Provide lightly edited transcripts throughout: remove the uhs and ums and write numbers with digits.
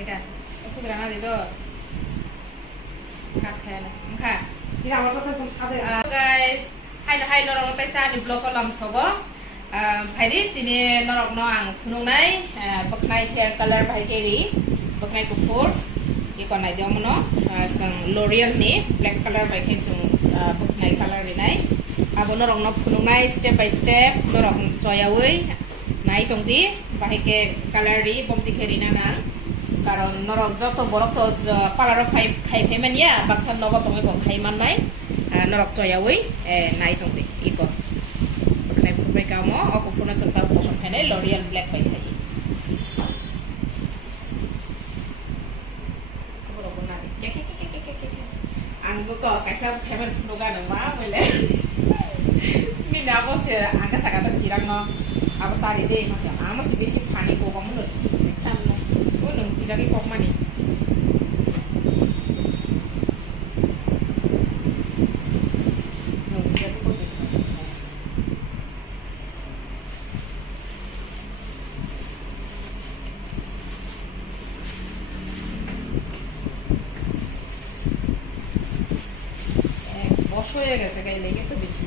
thế cả sẽ làm gì đó cắt khe này không khảที่เราก็ต้องเอาเลย guys hai nó tay xa đi blog có làm số có phải đi thì nó đọc nó ăn phun này bậc này hair color phải cái gì bậc này cũng phun cái còn này giống nó sang L'Oreal này black color phải cái chung bậc này color này nó đọc nó phun này step by step nó đọc cho yêu ấy này trong tí phải cái color đi bông tí cái này nè কারণ নরক যত বড় তো পালার খাই ফেমেন ইয়া বাক্সার নব তুমি বল খাই মান নাই নরক চয়াওই নাই তংদি ইকো বকনাই ফুরবাই কামো অকুপুনা চতা পছন্দ খাই নাই লরিয়াল ব্ল্যাক বাই খাই anggo ko kaisa fhemen funuga na ma bole mi na bo se anga sagata jirang no abo tari de ma sa amo si beshi pani ko ko mun tam no nung pisaki kok mani nung pisaki kok বসো হয়ে গেছে গায়ে লেগে তো বেশি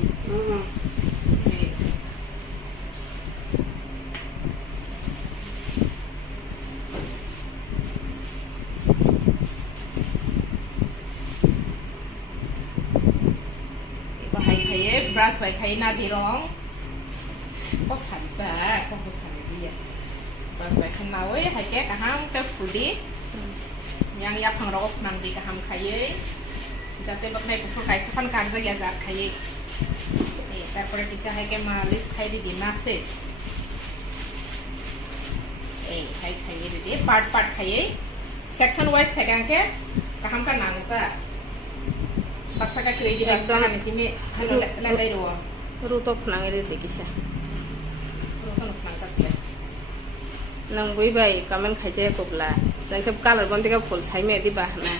brush by khay na di rong bóc sẵn ra không có sẵn gì vậy brush by khay nào ấy hay cái cả ham cái phủ đi yang ya phang rong nang di cả ham khay ấy যাতে বকনাই পুরো কাইসা fun কাজে গিয়া যা খাই এই তারপরে teacher hay cái মালিশ খাই দি মাসে এই খাই দি পার্ট খাই সেকশন ওয়াইজ খাইকে কাহাম কা নাংতা baksa ka chiri di baksa na timi halo lalai ro ruto phlang ere dekisa ruto phlang ka pia nang boi bai kamen khaije kopla jai sab color bonti ka phul sai me di ba na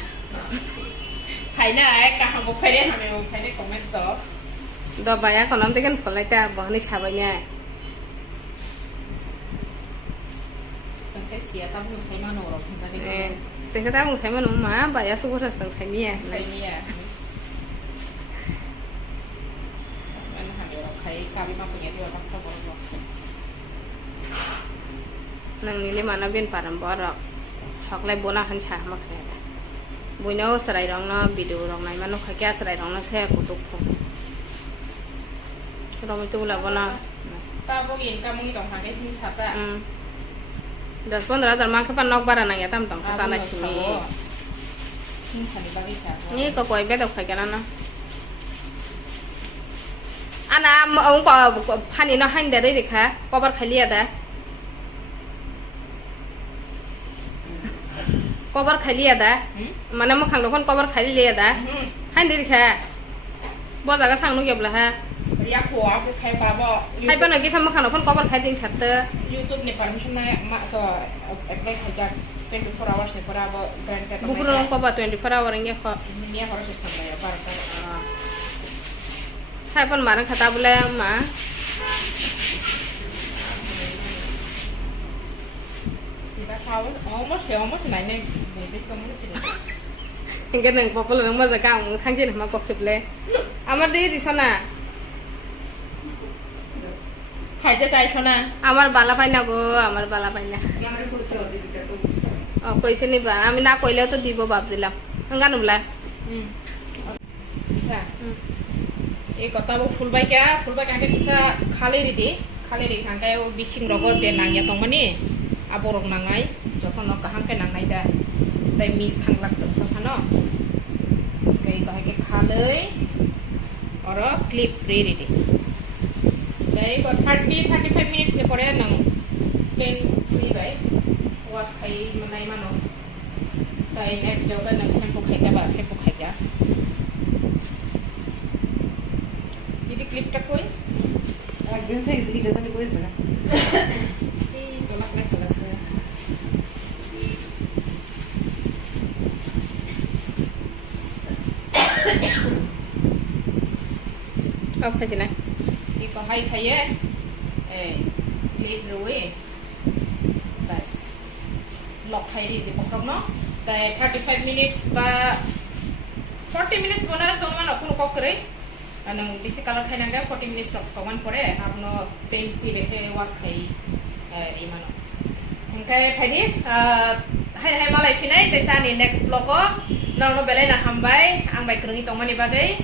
khai na ka ham ko phare na me phare comment to do baya konam te kan phulai ta bahni chabai nya sangke sia ta mu sai ma no ro ta ni sangke ta mu sai ma no ma baya su ko sang sai mi ya sai mi ya thấy kami ma punya dia orang tahu nang ni le mana ben param borok chok lai bona han cha ma khe buino sarai rong na video rong nai manu khakya sarai rong na se ko tuk ko ro mi tu la bona ta bo yin ka mung dong ha ke thi sa ta 10-15 ma ka pan nok bara na ya tam tong ka na chimi thi sa ni ba ki sa ni ko koi be to khakya na ana ông có phani nó hành đấy được hả có bắt khai liệt đấy có bắt khai liệt đấy mà nó mà khang đó con có bắt khai liệt đấy hành đấy được hả bao giờ cái sang nó nghiệp là ha ya khua khai pa bo hay bên này cái sang mà khang đó con có bắt khai tiếng chặt tơ YouTube ni permission na ma to apply khai 24 hours ni para bo brand ka buku nó có bắt 24 hours nghe kho ni ya harus system ya para hai con mà nó khata bule mà kita tahu almost này nên mình biết không biết cái này bọc là nó mà giờ cao thang trên mà bọc chụp lên আমার দিয়ে দিছ না খাইতে চাইছ না আমার বালা পাই না গো আমার বালা পাই না কইছে নিবা আমি না কইলেও তো দিব বাপ দিলাম গান বলা এই কথা বো ফুলবাই কাকে কিসা খালি রেডি খাঙ্কাय बिसिं रग जे नांगिया दंमोनि आबरक नांगाय जखन काहांके नांनाय दा ताय मिस थांलाक सखानो गई काहे खालै और क्लिप रेडी गई को 30-35 मिनिट्स ने परे नंग पेन फ्री बाय वाश खाई मनाय मानो ताय नेक्स्ट जगह नंग शैम्पू खाइका क्लिपটা কই একদিন থেকে এটা জানি কইছে না এই তোলা না খেলাছে খাইছি না কি có hay খাইয়ে এই ক্লিপ রুই বাস block khai di pokrok no tai 35 minutes ba 40 minutes bonar tong man okun kokre anang bisi color khai nang 40 minutes rok toman pore apno paint ti bekhe wash khai imano hengkai khai di hai malai finai tai sani next vlog o narno belai na hambai ang bai krungi tongmani bagai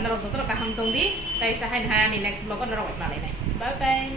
narok jotono kaham tongdi tai sa hai ni next vlog o narok malai nai bye bye